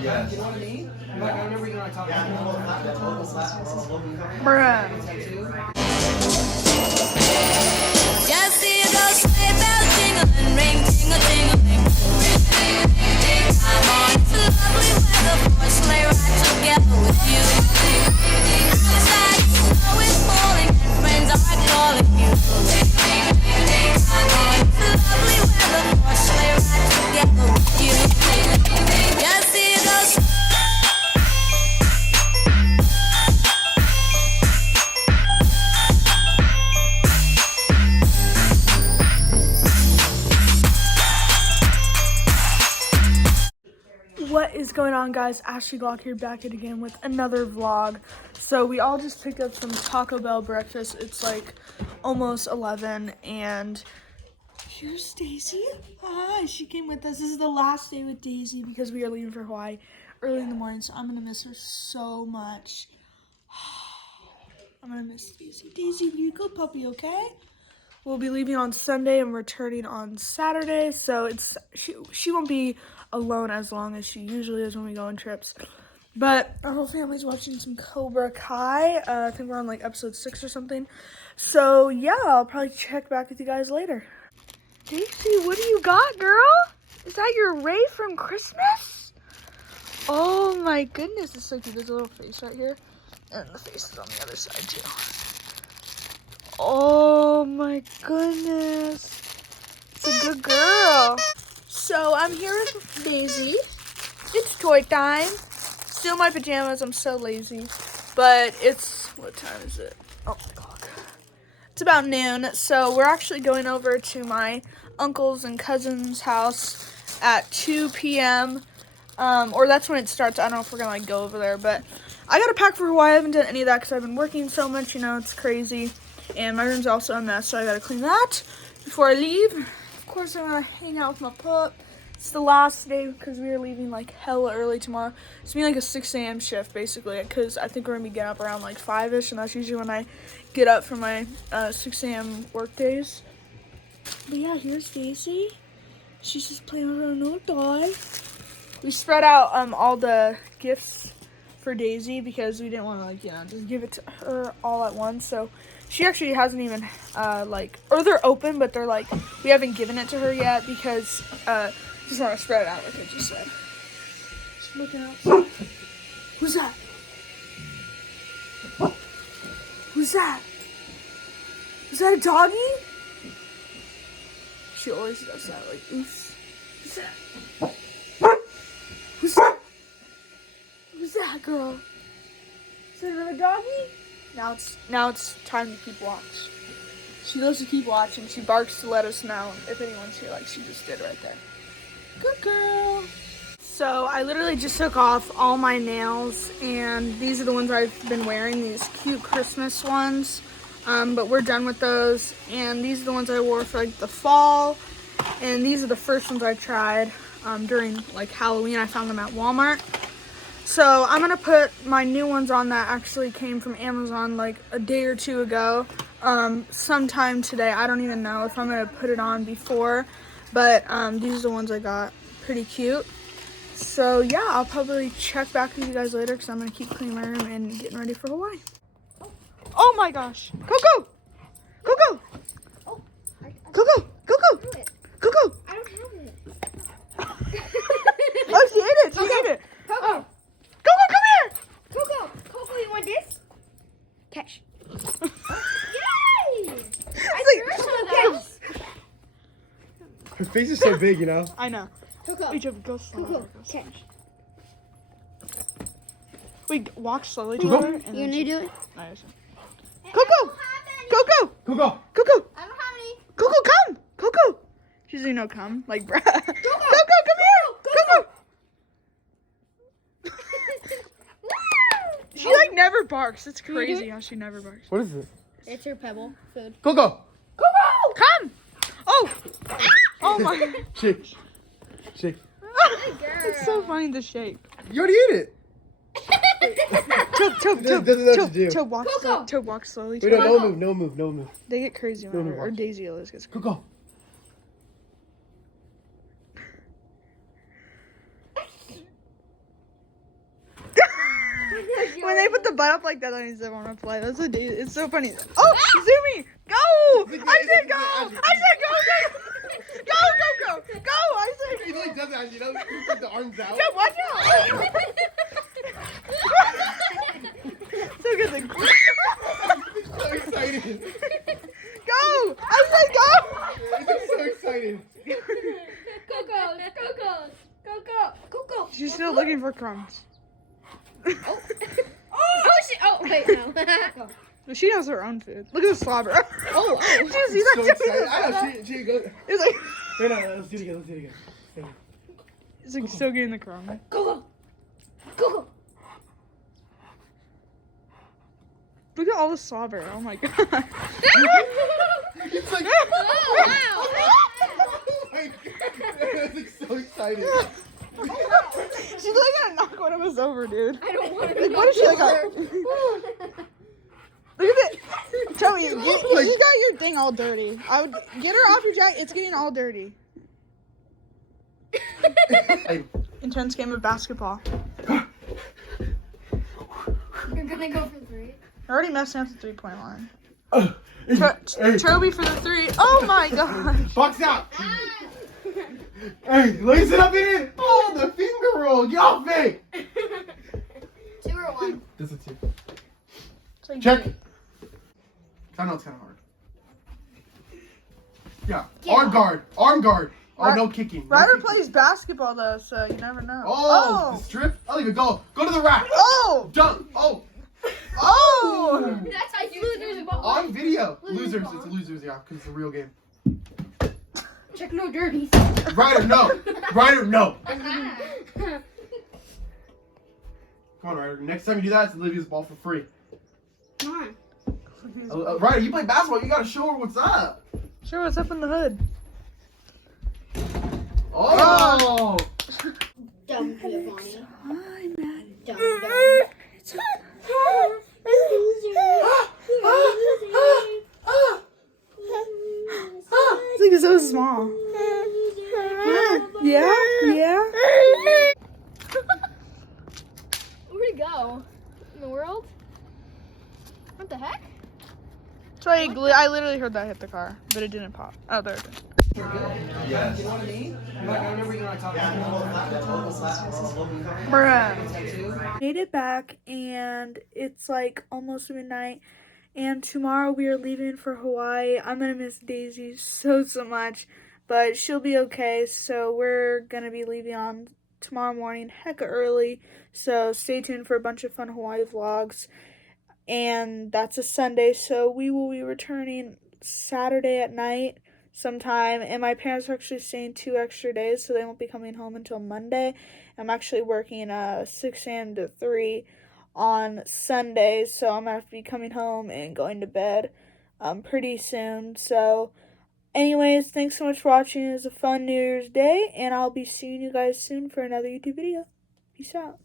Yes. You know what I mean? Like, I remember you and I talked about Bruh. Just see those sleigh bells jingling, ring, ting-a-ting-a-ling. I'm on to lovely weather for a sleigh ride together with you. Outside, snow is falling and friends are calling you. I'm on to lovely weather for a sleigh ride together with you. Just see those. What is going on, guys? Ashley Glock here, back at again with another vlog. So we all just picked up some Taco Bell breakfast. It's like almost 11 and here's Daisy. Hi, she came with us. This is the last day with Daisy because we are leaving for Hawaii early in the morning, so I'm gonna miss her so much. I'm gonna miss Daisy. Daisy, you go puppy, okay? We'll be leaving on Sunday and returning on Saturday, so she won't be alone as long as she usually is when we go on trips. But our whole family's watching some Cobra Kai. I think we're on like episode 6 or something. So yeah, I'll probably check back with you guys later. Daisy, what do you got, girl? Is that your Ray from Christmas? Oh my goodness, it's so cute. There's a little face right here, and the face is on the other side too. Oh my goodness. It's a good girl. So I'm here with Daisy. It's toy time. Still in my pajamas. I'm so lazy. But it's, what time is it? Oh my God. It's about noon. So we're actually going over to my uncle's and cousin's house at 2 p.m. Or that's when it starts. I don't know if we're going to like go over there. But I got to pack for Hawaii. I haven't done any of that because I've been working so much. You know, it's crazy. And my room's also a mess, so I gotta clean that before I leave. Of course, I'm gonna hang out with my pup. It's the last day because we are leaving like hella early tomorrow. It's gonna be like a 6 a.m. shift basically because I think we're gonna be getting up around like 5-ish, and that's usually when I get up for my 6 a.m. work days. But yeah, here's Daisy. She's just playing with her new toy. We spread out all the gifts for Daisy because we didn't want to like, you know, just give it to her all at once. So she actually hasn't even or they're open, but they're like, we haven't given it to her yet because just want to spread it out like I just said. Just looking outside. Who's that? Who's that? Is that a doggy? She always does that, like, oops. Who's that? Who's that? Who's that, girl? Is that another doggy? Now it's time to keep watch. She loves to keep watch, and she barks to let us know if anyone's here, like she just did right there. Good girl. So I literally just took off all my nails, and these are the ones I've been wearing, these cute Christmas ones. But we're done with those, and these are the ones I wore for like the fall, and these are the first ones I tried during like Halloween. I found them at Walmart. So I'm gonna put my new ones on that actually came from Amazon like a day or two ago. Sometime today. I don't even know if I'm gonna put it on before, but these are the ones I got. Pretty cute. So yeah, I'll probably check back with you guys later because I'm gonna keep cleaning my room and getting ready for Hawaii. Oh my gosh. Coco! Coco! Oh, Coco! Coco! Coco! I don't have it. Oh, she ate it! She ate it! Coco, Oh. Coco, come here! Coco, you want this? Catch. Yay! It's like, Her face is so big, you know? I know. Coco, Wait, go slow. Coco, catch. Wait, walk slowly to her. You need to do it? Nice. Coco! Coco! Coco! Coco! I don't have any. Coco, come! Coco! She's doing no come. Like, bruh. Coco, come here! Coco! She like never barks. It's crazy how she never barks. What is it? It's your pebble food. Coco! Coco! Come! Oh! Oh my. Shake. Shake. It's so funny to shake. You already ate it. Choke, walk slowly. Wait, no move. They get crazy when No, or Daisy always gets crazy. Coco. When they put the butt up like that, that means they want to play. That's what it's so funny. Oh, Zoomy, go! I said go! I said go! Go! Go! Go! Go! Go! I said He like does that, you know? He puts the arms out. yeah, watch out! So good. He's so excited. Go! I said go! He's so excited. Coco. She's still looking for crumbs. Oh shit. Oh wait, no. But she has her own food. Look at the slobber. Oh. Did you see that? So excited. I know, she goes. It's like Wait, no, let's do it again. it's like still getting the crumb. Coco. Look at all the slobber. Oh my god. It's like, Oh wow. like, it's like so excited. She's like gonna knock one of us over, dude. I don't want to. Like, what is she like? Look at it. Joey, you got your thing all dirty. I would get her off your jacket. It's getting all dirty. Intense game of basketball. You're gonna go for 3. I already messed up the 3-point line. Hey, Trophy for the 3. Oh my god. box out. Hey, lace it up in it. Oh, the finger roll. Get off me. 2 or 1. This is 2. It's like- Check. I know it's kind of hard. Yeah. Arm guard. Oh, no kicking. No Ryder kicking. plays basketball though, so you never know. Oh, the strip. I'll even go. Go to the rack. Oh! Dunk. Oh. Oh! That's how you losers ball. On video. Losers Losers. It's losers, yeah, because it's a real game. Check no derbies. Ryder, no. Ryder, no. Come on, Ryder. Next time you do that, it's Olivia's ball for free. Come on. Ryder, you play basketball. You got to show her what's up. Sure, what's up in the hood? Oh. Dumb Giovanni. Hi, man. Dumb. It's like so small. Yeah? Where'd he go? In the world? What the heck? Sorry, I literally heard that hit the car, but it didn't pop. Oh, there it is. Yes. You know what I mean? Like, I remember you and I talked Bruh. Made it back, and it's like almost midnight. And tomorrow we are leaving for Hawaii. I'm gonna miss Daisy so much, but she'll be okay. So we're gonna be leaving on tomorrow morning, hecka early. So stay tuned for a bunch of fun Hawaii vlogs. And that's a Sunday, so we will be returning Saturday at night sometime. And my parents are actually staying 2 extra days, so they won't be coming home until Monday. I'm actually working 6 a.m. to 3 on Sunday, so I'm gonna have to be coming home and going to bed pretty soon. So anyways, thanks so much for watching. It was a fun New Year's Day, and I'll be seeing you guys soon for another YouTube video. Peace out.